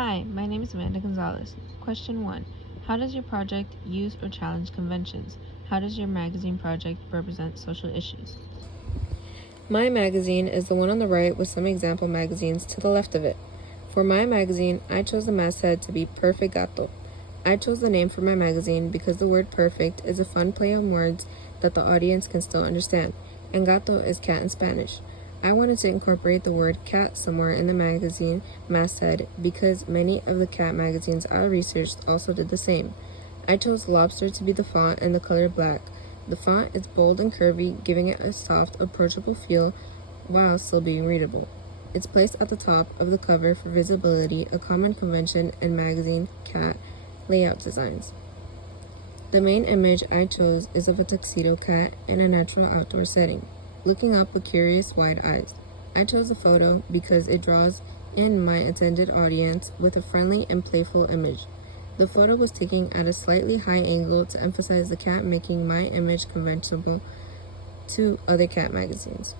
Hi, my name is Amanda Gonzalez. Question 1. How does your project use or challenge conventions? How does your magazine project represent social issues? My magazine is the one on the right with some example magazines to the left of it. For my magazine, I chose the masthead to be Perfect Gato. I chose the name for my magazine because the word perfect is a fun play on words that the audience can still understand, and gato is cat in Spanish. I wanted to incorporate the word cat somewhere in the magazine masthead because many of the cat magazines I researched also did the same. I chose lobster to be the font and the color black. The font is bold and curvy, giving it a soft, approachable feel while still being readable. It's placed at the top of the cover for visibility, a common convention in magazine cat layout designs. The main image I chose is of a tuxedo cat in a natural outdoor setting, looking up with curious wide eyes. I chose the photo because it draws in my intended audience with a friendly and playful image. The photo was taken at a slightly high angle to emphasize the cat, making my image conventional to other cat magazines.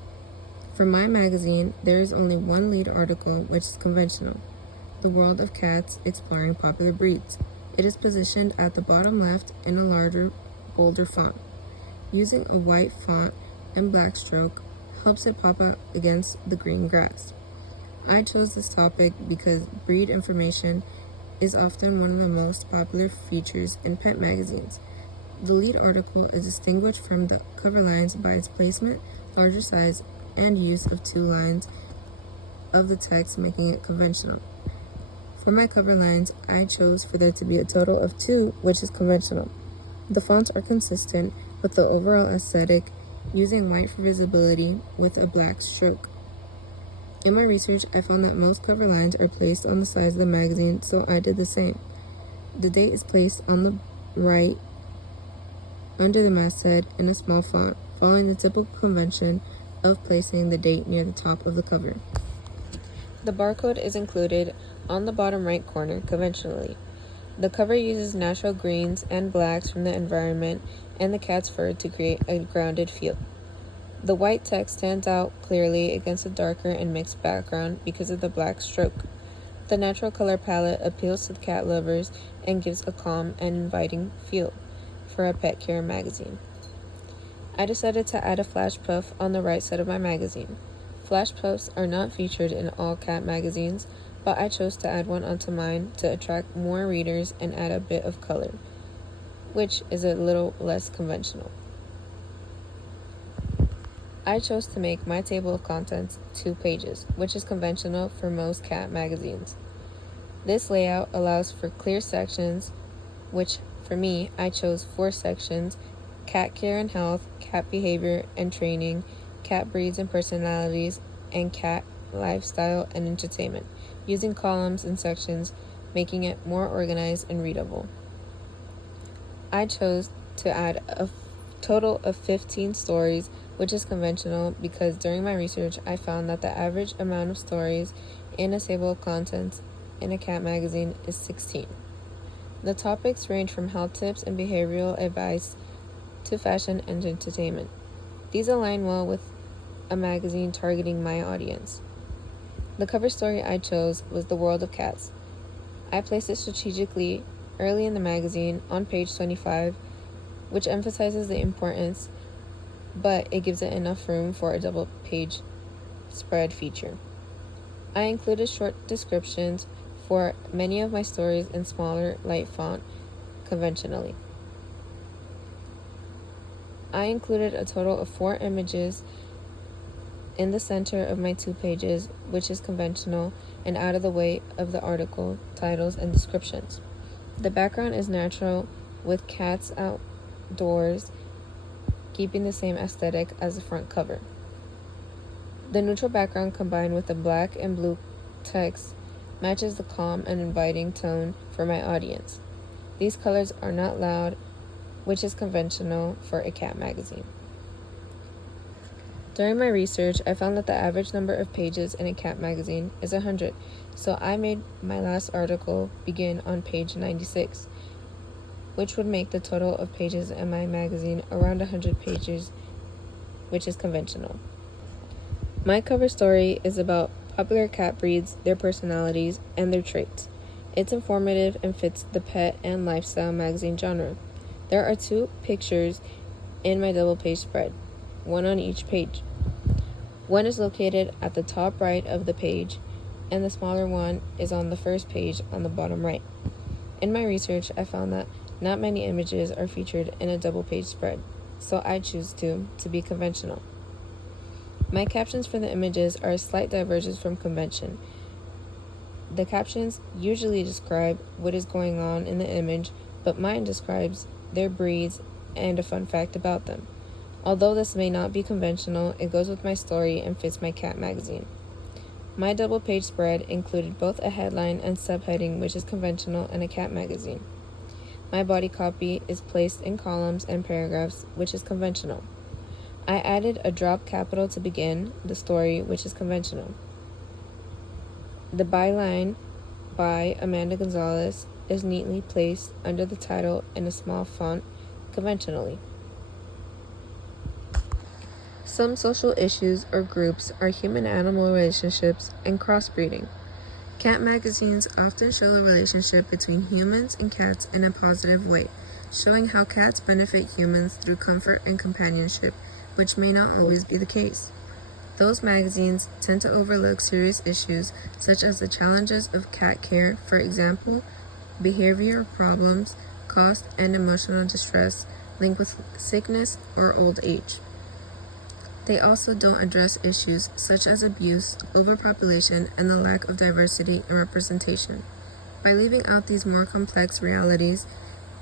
For my magazine, there is only one lead article which is conventional: The World of Cats Exploring Popular Breeds. It is positioned at the bottom left in a larger, bolder font. Using a white font and black stroke helps it pop out against the green grass. I chose this topic because breed information is often one of the most popular features in pet magazines. The lead article is distinguished from the cover lines by its placement, larger size, and use of two lines of the text, making it conventional. For my cover lines, I chose for there to be a total of 2, which is conventional. The fonts are consistent with the overall aesthetic, using white for visibility with a black stroke. In my research, I found that most cover lines are placed on the sides of the magazine, so I did the same. The date is placed on the right under the masthead in a small font, following the typical convention of placing the date near the top of the cover. The barcode is included on the bottom right corner conventionally. The cover uses natural greens and blacks from the environment and the cat's fur to create a grounded feel. The white text stands out clearly against a darker and mixed background because of the black stroke. The natural color palette appeals to the cat lovers and gives a calm and inviting feel for a pet care magazine. I decided to add a flash puff on the right side of my magazine. Flash puffs are not featured in all cat magazines, but I chose to add one onto mine to attract more readers and add a bit of color, which is a little less conventional. I chose to make my table of contents 2 pages, which is conventional for most cat magazines. This layout allows for clear sections, which for me, I chose 4 sections: cat care and health, cat behavior and training, cat breeds and personalities, and cat lifestyle and entertainment, using columns and sections, making it more organized and readable. I chose to add a total of 15 stories, which is conventional because during my research I found that the average amount of stories in a table of contents in a cat magazine is 16. The topics range from health tips and behavioral advice to fashion and entertainment. These align well with a magazine targeting my audience. The cover story I chose was The World of Cats. I placed it strategically early in the magazine on page 25, which emphasizes the importance, but it gives it enough room for a double page spread feature. I included short descriptions for many of my stories in smaller, light font conventionally. I included a total of 4 images in the center of my 2 pages, which is conventional and out of the way of the article, titles, and descriptions. The background is natural with cats outdoors, keeping the same aesthetic as the front cover. The neutral background combined with the black and blue text matches the calm and inviting tone for my audience. These colors are not loud, which is conventional for a cat magazine. During my research, I found that the average number of pages in a cat magazine is 100, so I made my last article begin on page 96, which would make the total of pages in my magazine around 100 pages, which is conventional. My cover story is about popular cat breeds, their personalities, and their traits. It's informative and fits the pet and lifestyle magazine genre. There are 2 pictures in my double-page spread, one on each page. One is located at the top right of the page, and the smaller one is on the first page on the bottom right. In my research, I found that not many images are featured in a double-page spread, so I choose to be conventional. My captions for the images are a slight divergence from convention. The captions usually describe what is going on in the image, but mine describes their breeds and a fun fact about them. Although this may not be conventional, it goes with my story and fits my cat magazine. My double-page spread included both a headline and subheading, which is conventional in a cat magazine. My body copy is placed in columns and paragraphs, which is conventional. I added a drop capital to begin the story, which is conventional. The byline by Amanda Gonzalez is neatly placed under the title in a small font, conventionally. Some social issues or groups are human-animal relationships and crossbreeding. Cat magazines often show the relationship between humans and cats in a positive way, showing how cats benefit humans through comfort and companionship, which may not always be the case. Those magazines tend to overlook serious issues such as the challenges of cat care, for example, behavioral problems, cost, and emotional distress linked with sickness or old age. They also don't address issues such as abuse, overpopulation, and the lack of diversity and representation. By leaving out these more complex realities,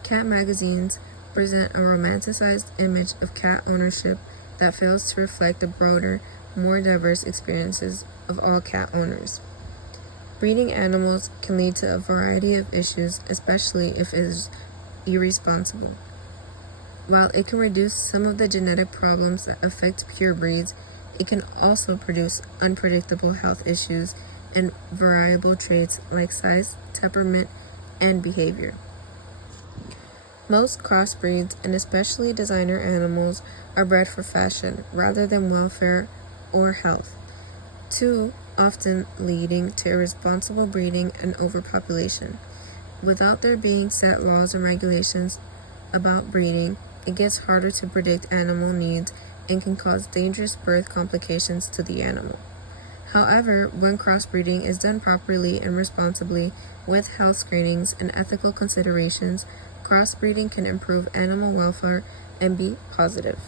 cat magazines present a romanticized image of cat ownership that fails to reflect the broader, more diverse experiences of all cat owners. Breeding animals can lead to a variety of issues, especially if it is irresponsible. While it can reduce some of the genetic problems that affect purebreds, it can also produce unpredictable health issues and variable traits like size, temperament, and behavior. Most crossbreeds, and especially designer animals, are bred for fashion rather than welfare or health, too often leading to irresponsible breeding and overpopulation. Without there being set laws and regulations about breeding, it gets harder to predict animal needs and can cause dangerous birth complications to the animal. However, when crossbreeding is done properly and responsibly with health screenings and ethical considerations, crossbreeding can improve animal welfare and be positive.